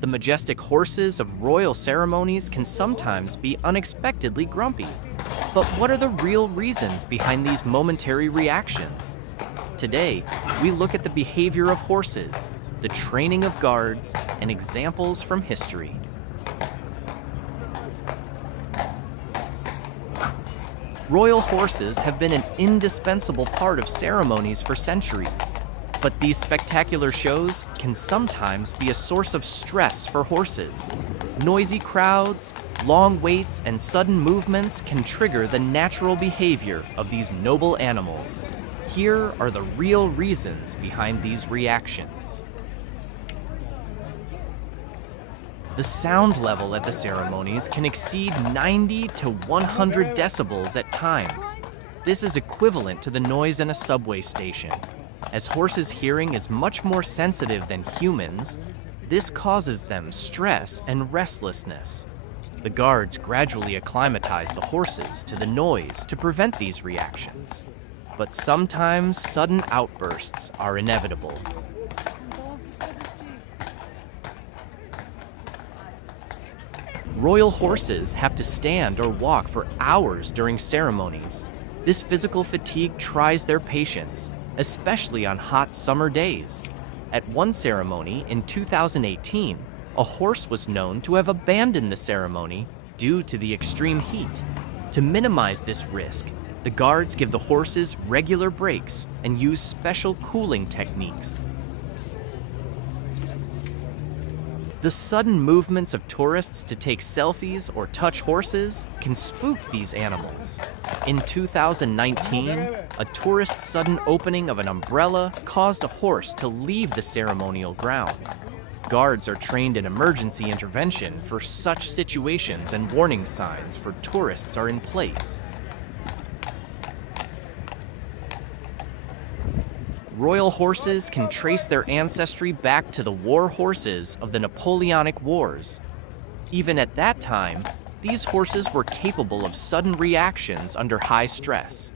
The majestic horses of royal ceremonies can sometimes be unexpectedly grumpy. But what are the real reasons behind these momentary reactions? Today, we look at the behavior of horses, the training of guards, and examples from history. Royal horses have been an indispensable part of ceremonies for centuries. But these spectacular shows can sometimes be a source of stress for horses. Noisy crowds, long waits, and sudden movements can trigger the natural behavior of these noble animals. Here are the real reasons behind these reactions. The sound level at the ceremonies can exceed 90 to 100 decibels at times. This is equivalent to the noise in a subway station. As horses' hearing is much more sensitive than humans, this causes them stress and restlessness. The guards gradually acclimatize the horses to the noise to prevent these reactions. But sometimes sudden outbursts are inevitable. Royal horses have to stand or walk for hours during ceremonies. This physical fatigue tries their patience, especially on hot summer days. At one ceremony in 2018, a horse was known to have abandoned the ceremony due to the extreme heat. To minimize this risk, the guards give the horses regular breaks and use special cooling techniques. The sudden movements of tourists to take selfies or touch horses can spook these animals. In 2019, a tourist's sudden opening of an umbrella caused a horse to leave the ceremonial grounds. Guards are trained in emergency intervention for such situations, and warning signs for tourists are in place. Royal horses can trace their ancestry back to the war horses of the Napoleonic Wars. Even at that time, these horses were capable of sudden reactions under high stress.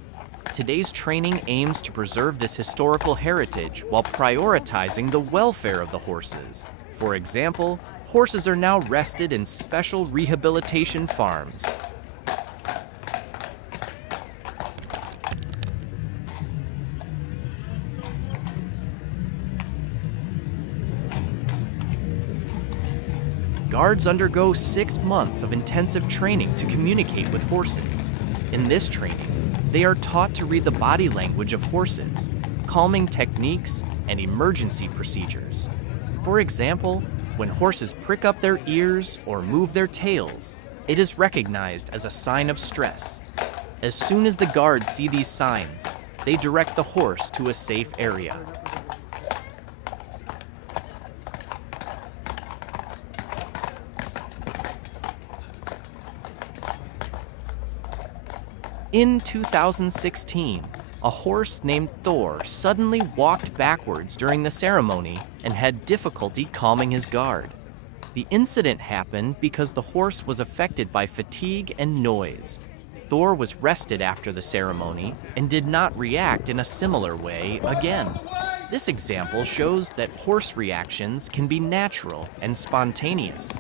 Today's training aims to preserve this historical heritage while prioritizing the welfare of the horses. For example, horses are now rested in special rehabilitation farms. Guards undergo 6 months of intensive training to communicate with horses. In this training, they are taught to read the body language of horses, calming techniques, and emergency procedures. For example, when horses prick up their ears or move their tails, it is recognized as a sign of stress. As soon as the guards see these signs, they direct the horse to a safe area. In 2016, a horse named Thor suddenly walked backwards during the ceremony and had difficulty calming his guard. The incident happened because the horse was affected by fatigue and noise. Thor was rested after the ceremony and did not react in a similar way again. This example shows that horse reactions can be natural and spontaneous.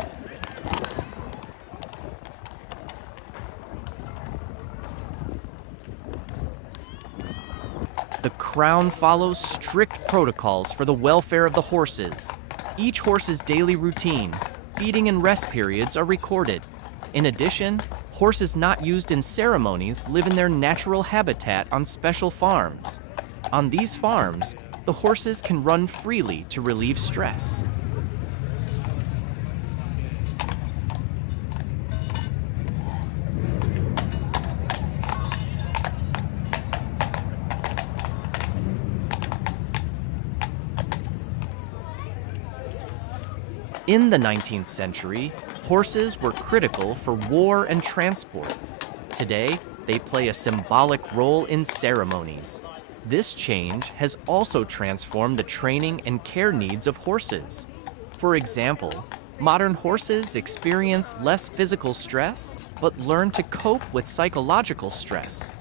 The crown follows strict protocols for the welfare of the horses. Each horse's daily routine, feeding and rest periods are recorded. In addition, horses not used in ceremonies live in their natural habitat on special farms. On these farms, the horses can run freely to relieve stress. In the 19th century, horses were critical for war and transport. Today, they play a symbolic role in ceremonies. This change has also transformed the training and care needs of horses. For example, modern horses experience less physical stress, but learn to cope with psychological stress.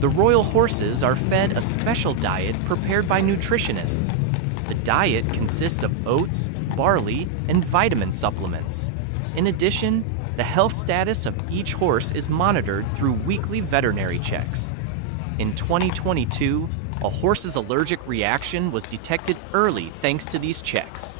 The royal horses are fed a special diet prepared by nutritionists. The diet consists of oats, barley, and vitamin supplements. In addition, the health status of each horse is monitored through weekly veterinary checks. In 2022, a horse's allergic reaction was detected early thanks to these checks.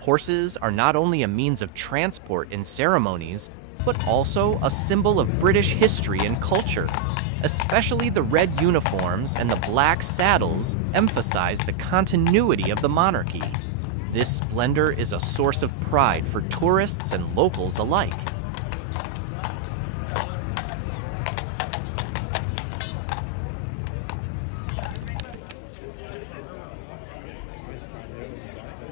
Horses are not only a means of transport in ceremonies, but also a symbol of British history and culture. Especially the red uniforms and the black saddles emphasize the continuity of the monarchy. This splendor is a source of pride for tourists and locals alike.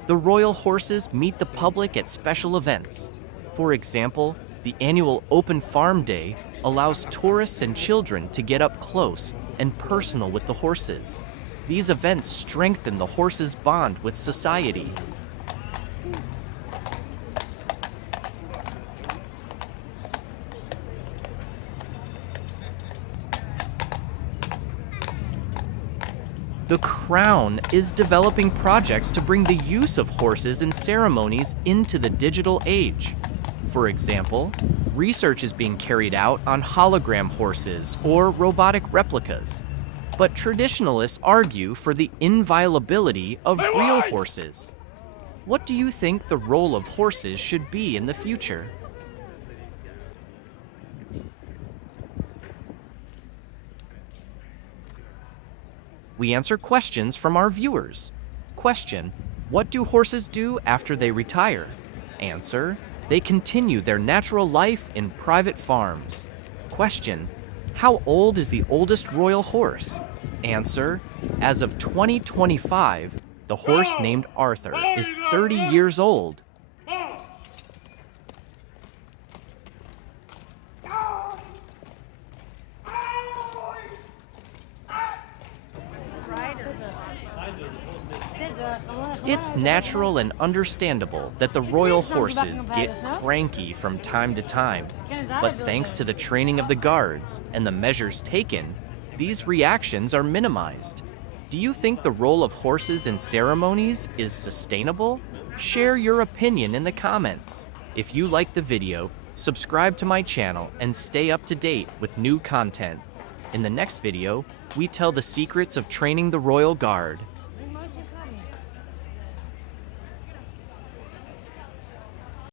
The royal horses meet the public at special events. For example, the annual Open Farm Day allows tourists and children to get up close and personal with the horses. These events strengthen the horses' bond with society. The Crown is developing projects to bring the use of horses in ceremonies into the digital age. For example, research is being carried out on hologram horses or robotic replicas. But traditionalists argue for the inviolability of real horses. What do you think the role of horses should be in the future? We answer questions from our viewers. Question: what do horses do after they retire? Answer: they continue their natural life in private farms. Question: how old is the oldest royal horse? Answer: as of 2025, the horse named Arthur is 30 years old. It's natural and understandable that the royal horses get cranky from time to time, but thanks to the training of the guards and the measures taken, these reactions are minimized. Do you think the role of horses in ceremonies is sustainable? Share your opinion in the comments. If you like the video, subscribe to my channel and stay up to date with new content. In the next video, we tell the secrets of training the Royal Guard.